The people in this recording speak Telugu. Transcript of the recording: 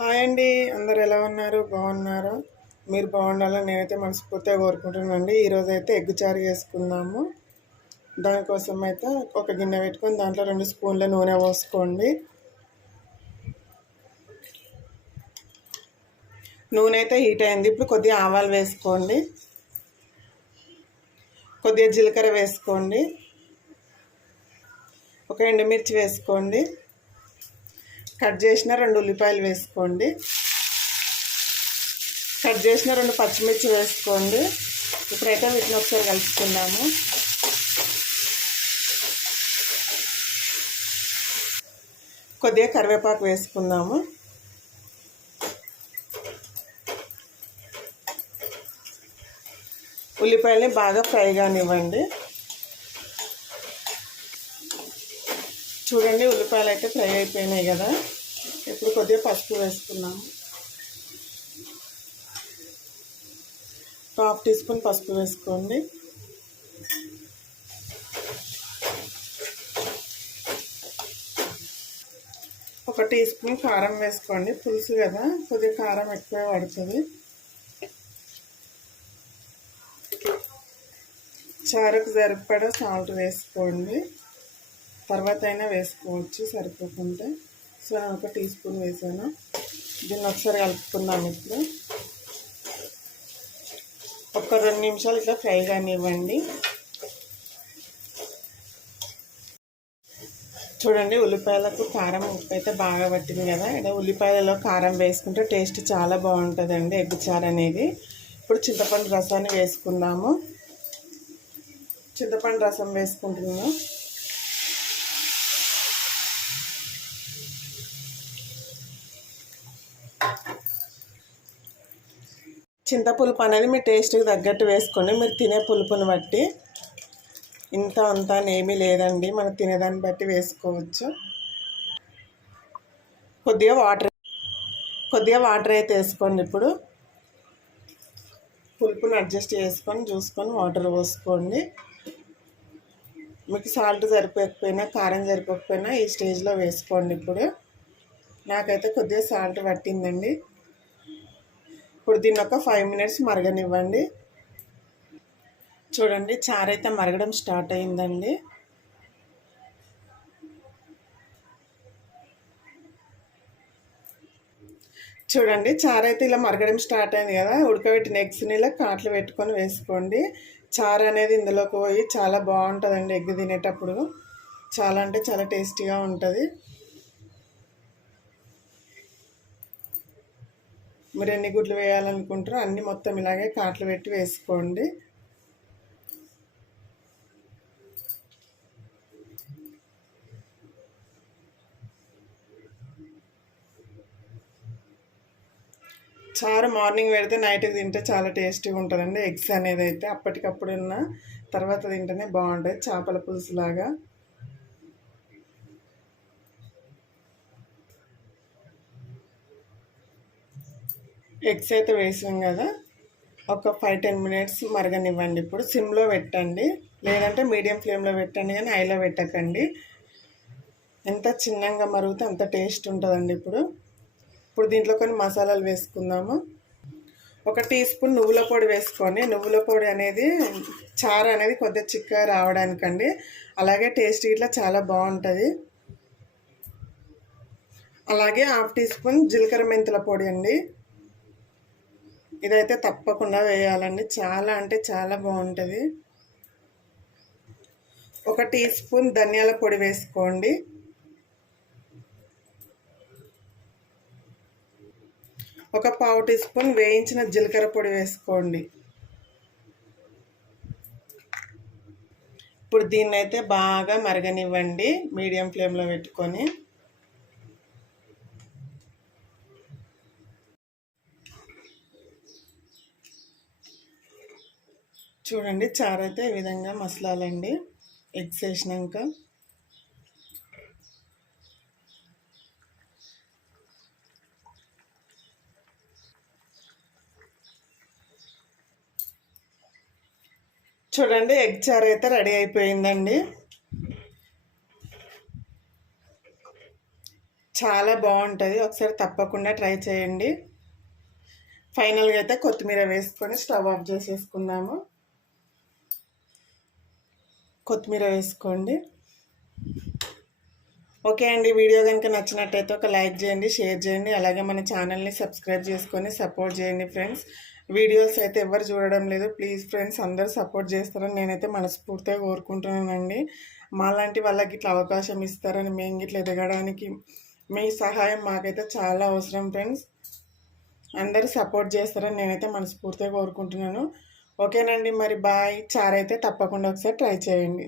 హాయ్ అండి, అందరు ఎలా ఉన్నారు? బాగున్నారా? మీరు బాగుండాలని నేనైతే మనస్ఫూర్తిగా కోరుకుంటున్నానండి. ఈరోజు అయితే ఎగ్గు చారు చేసుకుందాము. దానికోసం అయితే ఒక గిన్నె పెట్టుకొని దాంట్లో 2 స్పూన్ల నూనె పోసుకోండి. నూనె అయితే హీట్ అయింది. ఇప్పుడు కొద్దిగా ఆవాలు వేసుకోండి, కొద్దిగా జీలకర్ర వేసుకోండి, ఒక ఎండుమిర్చి వేసుకోండి, కట్ చేసిన 2 ఉల్లిపాయలు వేసుకోండి, కట్ చేసిన 2 పచ్చిమిర్చి వేసుకోండి. ఇప్పుడైతే వీటిని ఒకసారి కలుపుకుందాము. కొద్దిగా కరివేపాకు వేసుకుందాము. ఉల్లిపాయలని బాగా ఫ్రై కానివ్వండి. చూడండి, ఉల్లిపాయలు అయితే ఫ్రై అయిపోయినాయి కదా. ఇప్పుడు కొద్దిగా పసుపు వేసుకున్నాము. 1/2 టీ స్పూన్ పసుపు వేసుకోండి. ఒక టీ స్పూన్ కారం వేసుకోండి. పులుసు కదా, కొద్దిగా కారం ఎక్కువ పడుతుంది. చారుకు సరిపడా సాల్ట్ వేసుకోండి. తర్వాత అయినా వేసుకోవచ్చు సరిపోకుంటే. సో నేను ఒక టీ స్పూన్ వేసాను. దీన్ని ఒకసారి కలుపుకుందాం. ఇప్పుడు ఒక 2 నిమిషాలు ఇట్లా ఫ్రై కానివ్వండి. చూడండి, ఉల్లిపాయలకు కారం ఉప్పు అయితే బాగా పట్టింది కదా. ఇలా ఉల్లిపాయలలో కారం వేసుకుంటే టేస్ట్ చాలా బాగుంటుందండి ఎగ్గు చారు అనేది. ఇప్పుడు చింతపండు రసాన్ని వేసుకుందాము. చింతపండు రసం వేసుకుంటున్నాము. చింతపులుపు అనేది మీ టేస్ట్కి తగ్గట్టు వేసుకోండి. మీరు తినే పులుపుని బట్టి, ఇంత అంతా ఏమీ లేదండి, మనం తినేదాన్ని బట్టి వేసుకోవచ్చు. కొద్దిగా వాటర్ అయితే వేసుకోండి. ఇప్పుడు పులుపుని అడ్జస్ట్ చేసుకొని చూసుకొని వాటర్ పోసుకోండి. మీకు సాల్ట్ సరిపోకపోయినా, కారం సరిపోకపోయినా ఈ స్టేజ్లో వేసుకోండి. ఇప్పుడు నాకైతే కొద్దిగా సాల్ట్ పట్టిందండి. ఇప్పుడు దీన్ని ఒక 5 మినిట్స్ మరగనివ్వండి. చూడండి, చారు అయితే మరగడం స్టార్ట్ అయిందండి. చూడండి, చారు అయితే ఇలా మరగడం స్టార్ట్ అయింది కదా. ఉడకబెట్టిన ఎగ్స్ని ఇలా కాట్లు పెట్టుకొని వేసుకోండి. చారు అనేది ఇందులోకి పోయి చాలా బాగుంటుందండి. ఎగ్ తినేటప్పుడు చాలా అంటే చాలా టేస్టీగా ఉంటుంది. మీరు ఎన్ని గుడ్లు వేయాలనుకుంటారో అన్నీ మొత్తం ఇలాగే కాట్లు పెట్టి వేసుకోండి. చారు మార్నింగ్ పెడితే నైట్కి తింటే చాలా టేస్టీగా ఉంటుందండి. ఎగ్స్ అనేది అయితే అప్పటికప్పుడు ఉన్న తర్వాత తింటేనే బాగుంటుంది, చేపల పులుసు లాగా. ఎగ్స్ అయితే వేసాం కదా, ఒక 5-10 మినిట్స్ మరగనివ్వండి. ఇప్పుడు సిమ్లో పెట్టండి, లేదంటే మీడియం ఫ్లేమ్లో పెట్టండి, కానీ హైలో పెట్టకండి. ఎంత చిన్నగా మరుగుతే అంత టేస్ట్ ఉంటుందండి. ఇప్పుడు దీంట్లో కొన్ని మసాలాలు వేసుకుందాము. ఒక టీ స్పూన్ నువ్వుల పొడి వేసుకొని, నువ్వుల పొడి అనేది చారు అనేది కొద్దిగా చిక్కగా రావడానికండి. అలాగే టేస్ట్ ఇట్లా చాలా బాగుంటుంది. అలాగే 1/2 టీ స్పూన్ జీలకర్ర మెంతుల పొడి అండి. ఇదైతే తప్పకుండా వేయాలండి, చాలా అంటే చాలా బాగుంటుంది. ఒక టీ స్పూన్ ధనియాల పొడి వేసుకోండి. ఒక 1/2 టీ స్పూన్ వేయించిన జీలకర్ర పొడి వేసుకోండి. ఇప్పుడు దీన్ని అయితే బాగా మరగనివ్వండి మీడియం ఫ్లేమ్లో పెట్టుకొని. చూడండి, చారు అయితే ఈ విధంగా మసలాలండి ఎగ్స్ వేసినాక. చూడండి, ఎగ్ చారు అయితే రెడీ అయిపోయిందండి. చాలా బాగుంటుంది, ఒకసారి తప్పకుండా ట్రై చేయండి. ఫైనల్గా అయితే కొత్తిమీర వేసుకొని స్టవ్ ఆఫ్ చేసేసుకుందాము. కొత్తిమీర వేసుకోండి. ఓకే అండి, వీడియో కనుక నచ్చినట్టయితే ఒక లైక్ చేయండి, షేర్ చేయండి, అలాగే మన ఛానల్ని సబ్స్క్రైబ్ చేసుకొని సపోర్ట్ చేయండి ఫ్రెండ్స్. వీడియోస్ అయితే ఎవరు చూడడం లేదు, ప్లీజ్ ఫ్రెండ్స్ అందరూ సపోర్ట్ చేస్తారని నేనైతే మనస్ఫూర్తిగా కోరుకుంటున్నానండి. మాలాంటి వాళ్ళకి ఇట్లా అవకాశం ఇస్తారని మేము ఇట్లా ఎదగడానికి మీ సహాయం మాకైతే చాలా అవసరం ఫ్రెండ్స్. అందరూ సపోర్ట్ చేస్తారని నేనైతే మనస్ఫూర్తిగా కోరుకుంటున్నాను. ఓకేనండి, మరి బాయ్. చారు అయితే తప్పకుండా ఒకసారి ట్రై చేయండి.